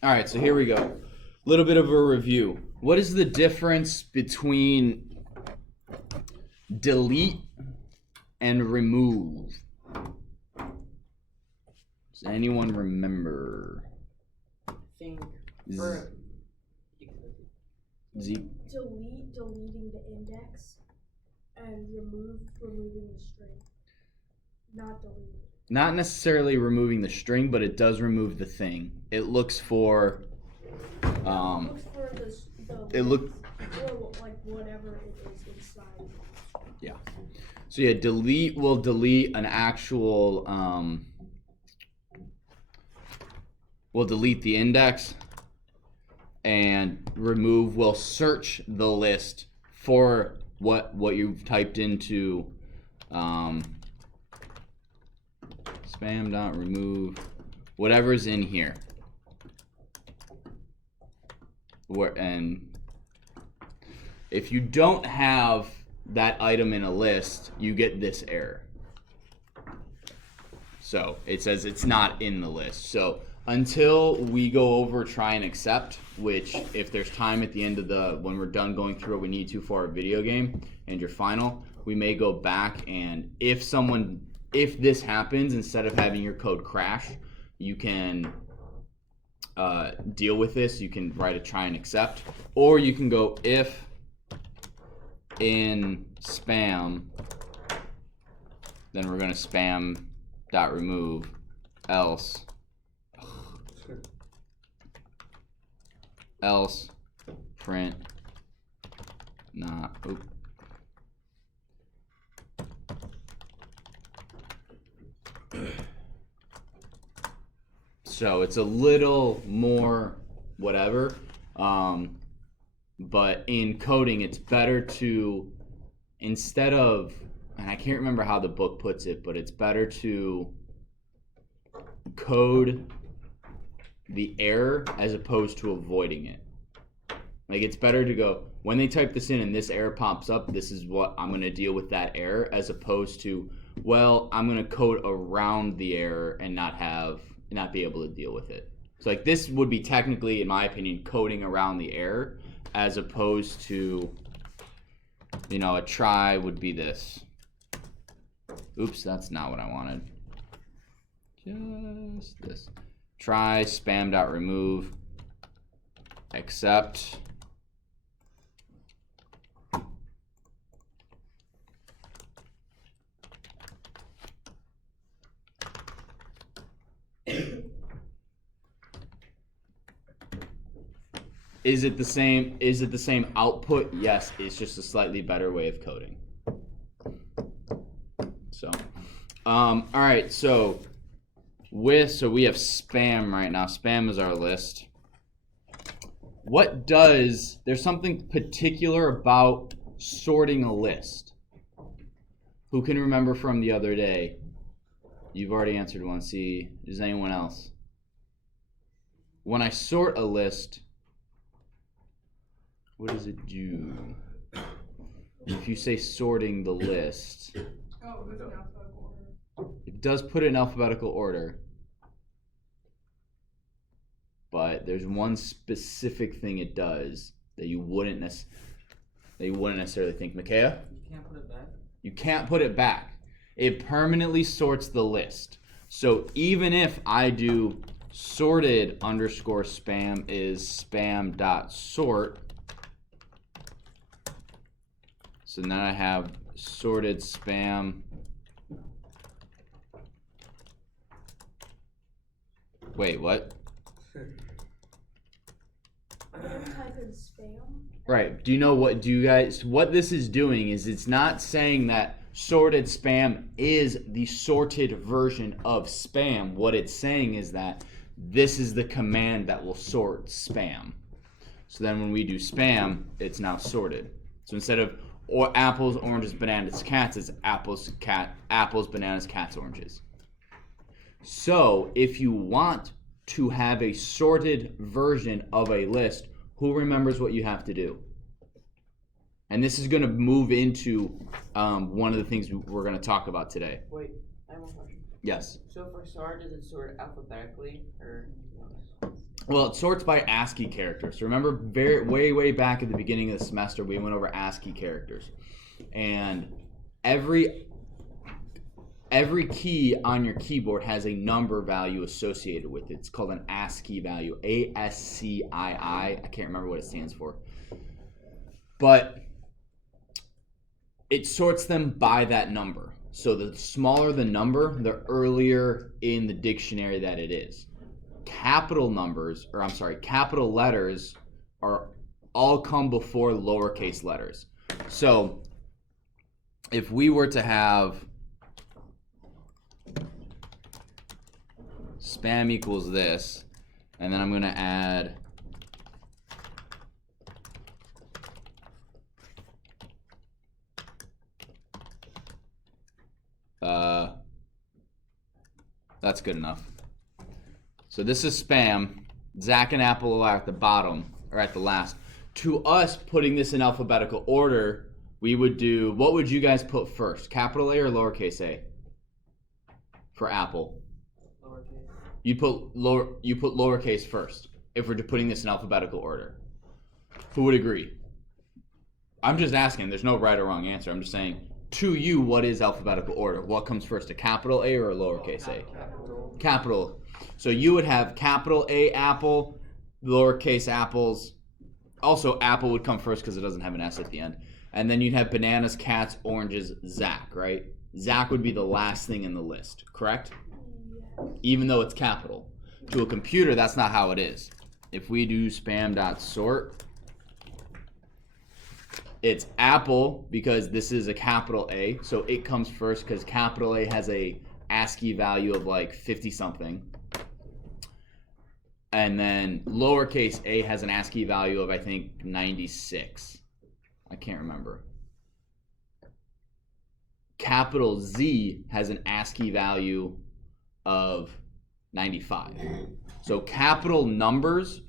All right, so here we go. A little bit of a review. What is the difference between delete and remove? Does anyone remember? I think deleting the index, and removing the string. Not deleting. Not necessarily removing the string, but it does remove the thing. It looks for it looks or like whatever it is inside. Yeah. So yeah, delete will delete an actual will delete the index, and remove will search the list for what you've typed into spam.remove whatever's in here. And if you don't have that item in a list, you get this error. So it says it's not in the list. So until we go over try and accept, which if there's time at the end of when we're done going through what we need to for our video game and your final, we may go back, and if this happens, instead of having your code crash, you can deal with this. You can write a try and accept, or you can go if in spam, then we're going to spam.remove, else print not So it's a little more whatever, but in coding it's better to, instead of, and I can't remember how the book puts it, but it's better to code the error as opposed to avoiding it. Like, it's better to go, when they type this in and this error pops up, this is what I'm going to deal with that error, as opposed to, well, I'm going to code around the error and not be able to deal with it. So like, this would be technically, in my opinion, coding around the error, as opposed to, a try would be this. Oops, that's not what I wanted. Just this. Try spam.remove, accept. Is it the same output? Yes, it's just a slightly better way of coding. So, all right, so we have spam right now. Spam is our list. There's something particular about sorting a list. Who can remember from the other day? You've already answered one. See, is anyone else? When I sort a list, what does it do? If you say sorting the list, it does put it in alphabetical order. But there's one specific thing it does that you wouldn't necessarily think. Micaiah? You can't put it back? You can't put it back. It permanently sorts the list. So even if I do sorted underscore spam is spam.sort, so now I have sorted spam. Wait, what? Type in spam. Right. What this is doing is, it's not saying that sorted spam is the sorted version of spam. What it's saying is that this is the command that will sort spam. So then when we do spam, it's now sorted. So instead of apples, oranges, bananas, cats, it's apples, bananas, cats, oranges. So if you want to have a sorted version of a list, who remembers what you have to do? And this is going to move into one of the things we're going to talk about today. Wait, I have one question. Yes. So for sort, does it sort alphabetically or? Well, it sorts by ASCII characters. So remember, way back at the beginning of the semester, we went over ASCII characters, and every key on your keyboard has a number value associated with it. It's called an ASCII value, ASCII. I can't remember what it stands for, but it sorts them by that number. So the smaller the number, the earlier in the dictionary that it is. Capital letters are all come before lowercase letters. So if we were to have spam equals this, and then I'm going to add that's good enough. So this is spam. Zach and Apple are at the bottom, or at the last. To us, putting this in alphabetical order, we would do, what would you guys put first? Capital A or lowercase a? For Apple. Lowercase. You put lowercase first, if we're putting this in alphabetical order. Who would agree? I'm just asking. There's no right or wrong answer. I'm just saying, to you, what is alphabetical order? What comes first, a capital A or a lowercase a? Capital. So you would have capital A apple, lowercase apples. Also, apple would come first because it doesn't have an S at the end. And then you'd have bananas, cats, oranges, Zach, right? Zach would be the last thing in the list, correct? Even though it's capital. To a computer, that's not how it is. If we do spam.sort, it's apple because this is a capital A, so it comes first because capital A has a ASCII value of like 50 something. And then lowercase a has an ASCII value of, I think, 96. I can't remember. Capital Z has an ASCII value of 95. So capital numbers,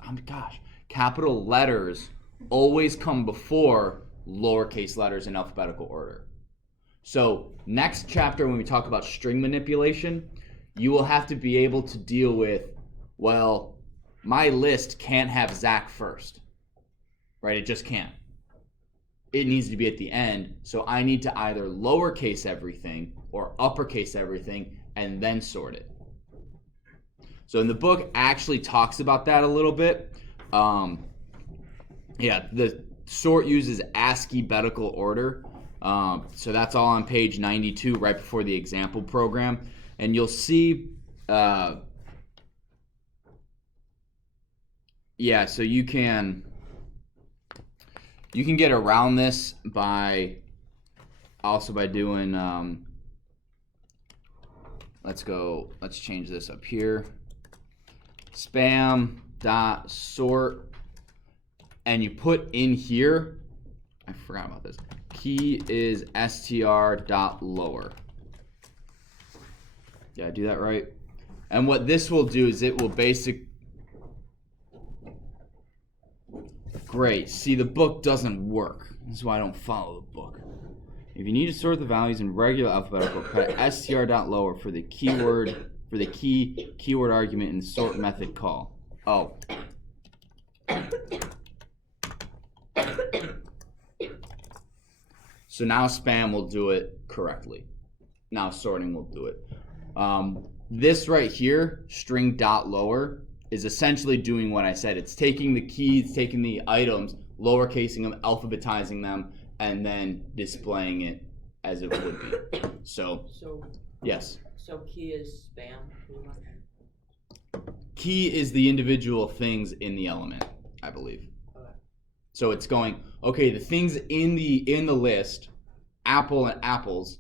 capital letters always come before lowercase letters in alphabetical order. So next chapter, when we talk about string manipulation, you will have to be able to deal with, well, my list can't have Zach first, right? It just can't. It needs to be at the end. So I need to either lowercase everything or uppercase everything and then sort it. So in the book actually talks about that a little bit. The sort uses alphabetical order. So that's all on page 92, right before the example program. And you'll see, so you can get around this by doing, let's change this up here. Spam.sort, and you put in here, I forgot about this, key is str.lower. Did I do that right? And what this will do is it will Great. See, the book doesn't work. This is why I don't follow the book. If you need to sort the values in regular alphabetical, put str.lower for the keyword argument in the sort method call. Oh. So now spam will do it correctly. Now sorting will do it. This right here, string.lower, is essentially doing what I said. It's taking the keys, taking the items, lowercasing them, alphabetizing them, and then displaying it as it would be. So yes. So key is spam, pretty much? Key is the individual things in the element, I believe. Okay. So it's going, okay, the things in the list, apple and apples,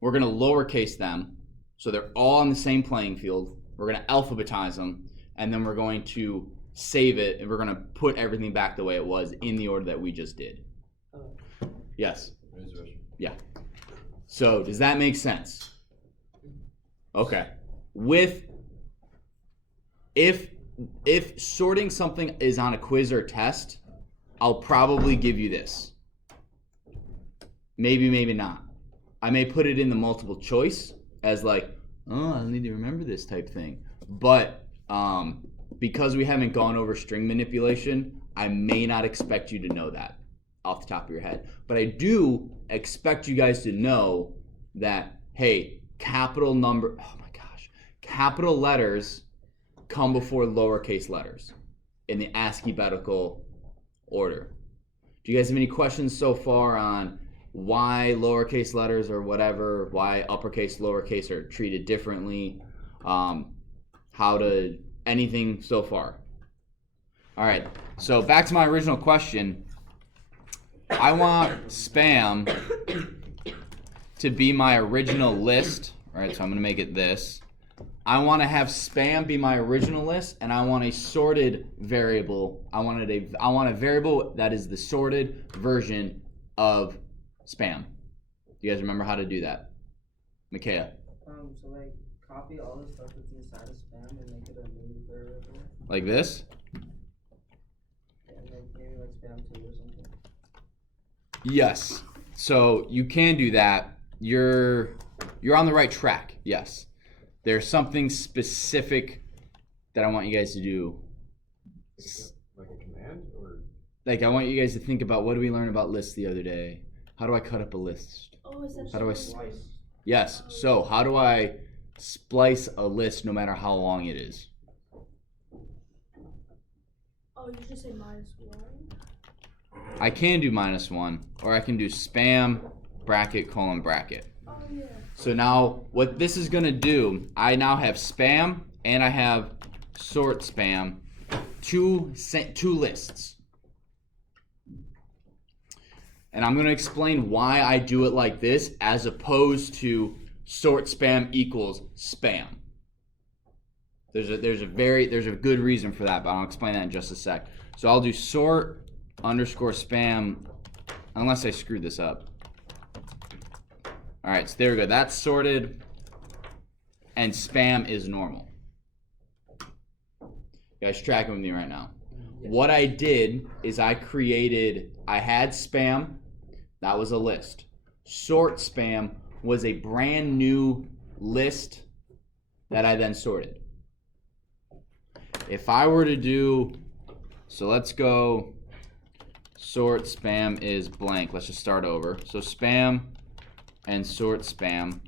we're going to lowercase them, so they're all on the same playing field. We're going to alphabetize them, and then we're going to save it, and we're going to put everything back the way it was in the order that we just did. Okay. Yes? Yeah. So does that make sense? Okay. If sorting something is on a quiz or test, I'll probably give you this. Maybe not. I may put it in the multiple choice as like, oh, I need to remember this type thing. But because we haven't gone over string manipulation, I may not expect you to know that off the top of your head. But I do expect you guys to know that, hey, capital letters come before lowercase letters in the alphabetical order. Do you guys have any questions so far on why lowercase letters or whatever, why uppercase, lowercase are treated differently? How to, anything so far? All right, so back to my original question. I want spam to be my original list, right? So I'm gonna make it this. I want to have spam be my original list, and I want a sorted variable. I want a variable that is the sorted version of spam. Do you guys remember how to do that? Micaiah. So like copy all the stuff that's inside of spam and make it a new variable. Like this? And then maybe like spam 2 or something. Yes. So you can do that. You're on the right track. Yes. There's something specific that I want you guys to do. Like a command, or Like I want you guys to think about, what did we learn about lists the other day? How do I cut up a list? Oh, is that How do I slice? Yes. So how do I splice a list no matter how long it is? Oh, you should say -1. I can do -1, or I can do spam bracket colon bracket. Oh, yeah. So now what this is gonna do, I now have spam and I have SortSpam, two lists. And I'm gonna explain why I do it like this as opposed to SortSpam equals spam. There's a good reason for that, but I'll explain that in just a sec. So I'll do sort_spam, unless I screwed this up. All right, so there we go. That's sorted, and spam is normal. You guys tracking with me right now? What I did is I had spam, that was a list. SortSpam was a brand new list that I then sorted. If I were to do, so let's go, SortSpam is blank. Let's just start over. So spam and SortSpam.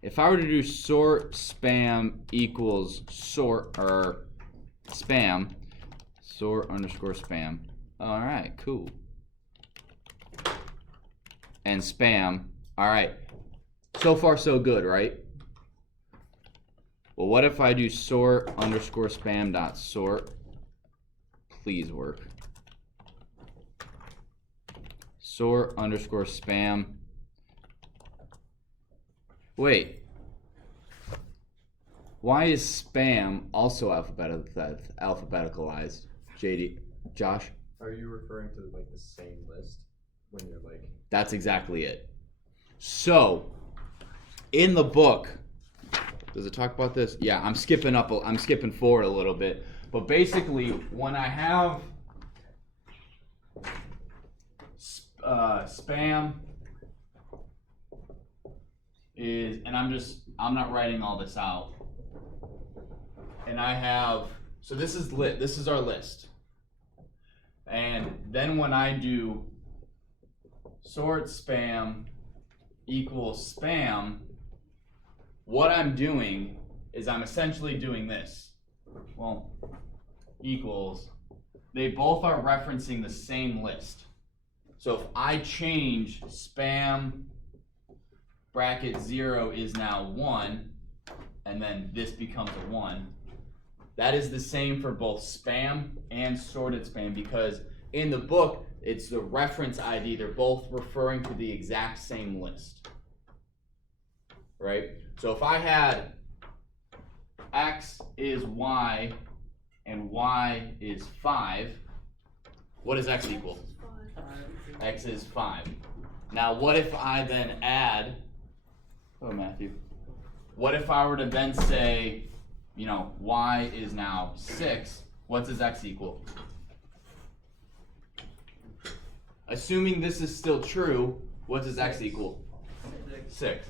If I were to do SortSpam equals spam, sort_spam. All right, cool. And spam. All right. So far, so good, right? Well, what if I do sort_spam.sort? Please work. Sort_spam. Wait. Why is spam also alphabeticalized? JD, Josh? Are you referring to like the same list when you're like? That's exactly it. So, in the book, does it talk about this? Yeah, I'm skipping forward a little bit. But basically, when I have spam is, and I'm not writing all this out. And I have, so this is our list. And then when I do SortSpam equals spam, what I'm doing is I'm essentially doing this. Well, equals, they both are referencing the same list. So if I change spam bracket 0 is now 1, and then this becomes a 1, that is the same for both spam and sorted spam, because in the book, it's the reference ID. They're both referring to the exact same list, right? So if I had X is Y and Y is 5, what does X equal? X is 5. Now what if I then add, Matthew, what if I were to then say, Y is now 6, what does X equal? Assuming this is still true, what does X equal? 6.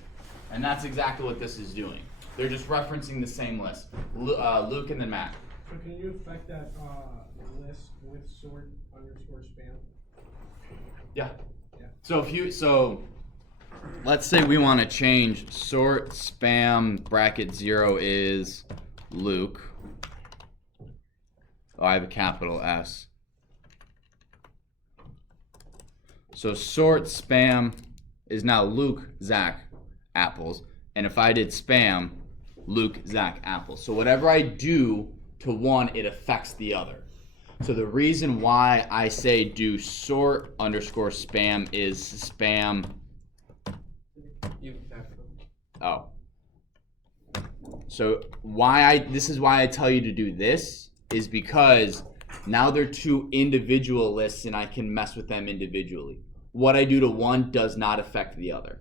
And that's exactly what this is doing. They're just referencing the same list. Luke and then Matt. So can you affect that list with sort underscore spam? Yeah. Yeah. So let's say we want to change sort spam bracket 0 is Luke. Oh, I have a capital S. So sort spam is now Luke, Zach, apples. And if I did spam, Luke, Zach, apples. So whatever I do to one, it affects the other. So the reason why I say do sort underscore spam is spam. Oh. So this is why I tell you to do this is because now they're two individual lists and I can mess with them individually. What I do to one does not affect the other.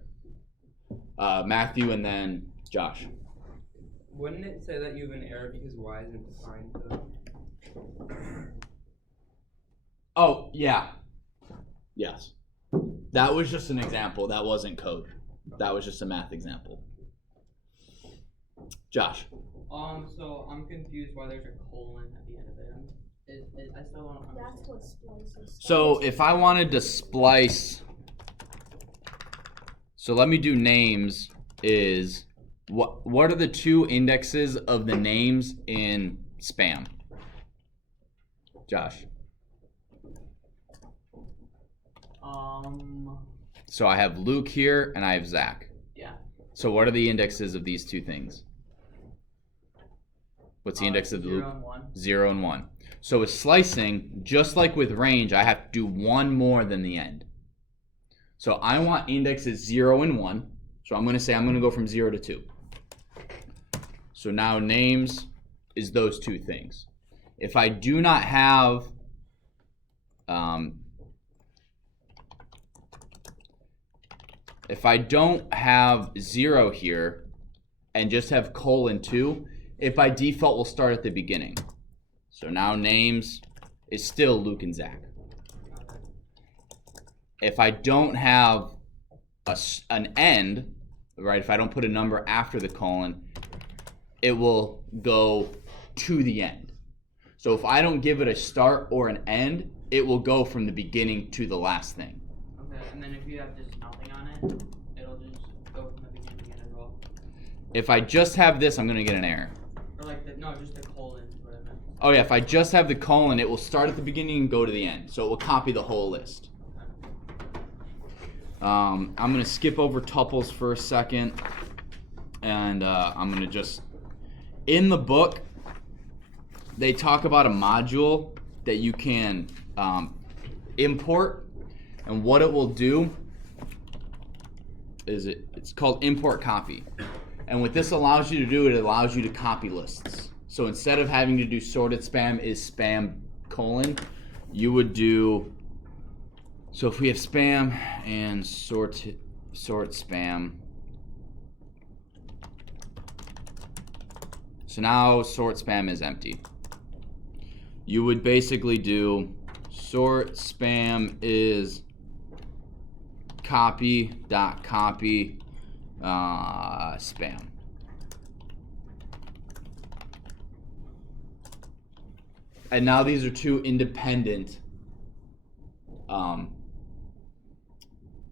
Matthew and then Josh. Wouldn't it say that you have an error because y isn't defined though? Oh, yeah. Yes. That was just an example. That wasn't code. That was just a math example. Josh. So I'm confused why there's a colon at the end of it. I still don't understand. That's what splices. So if I wanted to splice, so let me do names is, what are the two indexes of the names in spam? Josh. So I have Luke here and I have Zach. Yeah. So what are the indexes of these two things? What's the index of Luke? 0 and 1. 0 and 1. So with slicing, just like with range, I have to do one more than the end. So I want indexes 0 and 1. So I'm going to say I'm going to go from 0 to 2. So now names is those two things. If I do not have if I don't have 0 here and just have colon 2, it by default will start at the beginning. So now names is still Luke and Zach. If I don't have an end, right, if I don't put a number after the colon, it will go to the end. So if I don't give it a start or an end, it will go from the beginning to the last thing. Okay, and then if you have just nothing on it, it'll just go from the beginning to the end as well. If I just have this, I'm going to get an error. Or like just the colon is what I meant. Oh yeah, if I just have the colon, it will start at the beginning and go to the end. So it will copy the whole list. I'm going to skip over tuples for a second. And I'm going to just... In the book, they talk about a module that you can import. And what it will do is it's called import copy. And what this allows you to do, it allows you to copy lists. So instead of having to do sorted spam is spam colon, you would do, so if we have spam and sort spam. So now sort spam is empty. You would basically do sort spam is copy spam. And now these are two independent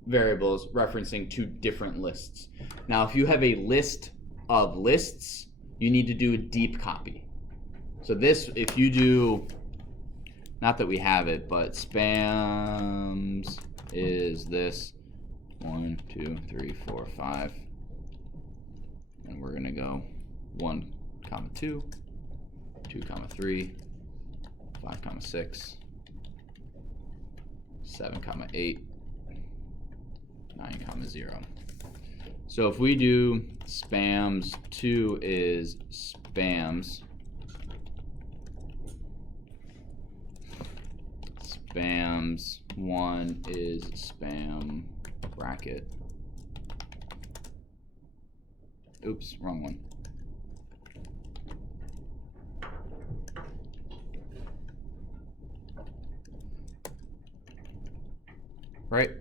variables referencing two different lists. Now, if you have a list of lists, you need to do a deep copy. So this, if you do, not that we have it, but spams is this 1, 2, 3, 4, 5, and we're gonna go 1, 2, 2, 3, 5, 6, 7, 8, 9, 0. So if we do spams 2 is spams, spams 1 is spam bracket. Oops, wrong one. Right?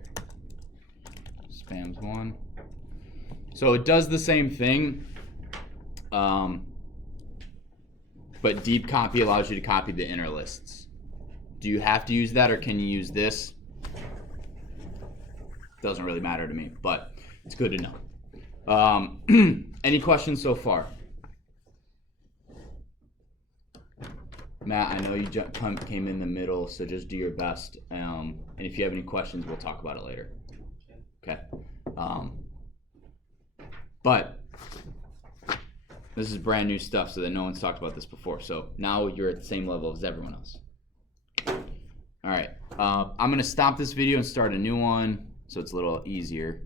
Spams 1. So it does the same thing, but But deep copy allows you to copy the inner lists. Do you have to use that, or can you use this? Doesn't really matter to me, but it's good to know. Any questions so far? Matt, I know you came in the middle, so just do your best. And if you have any questions, we'll talk about it later. Okay. But this is brand new stuff, so that no one's talked about this before. So now you're at the same level as everyone else. All right. I'm going to stop this video and start a new one so it's a little easier.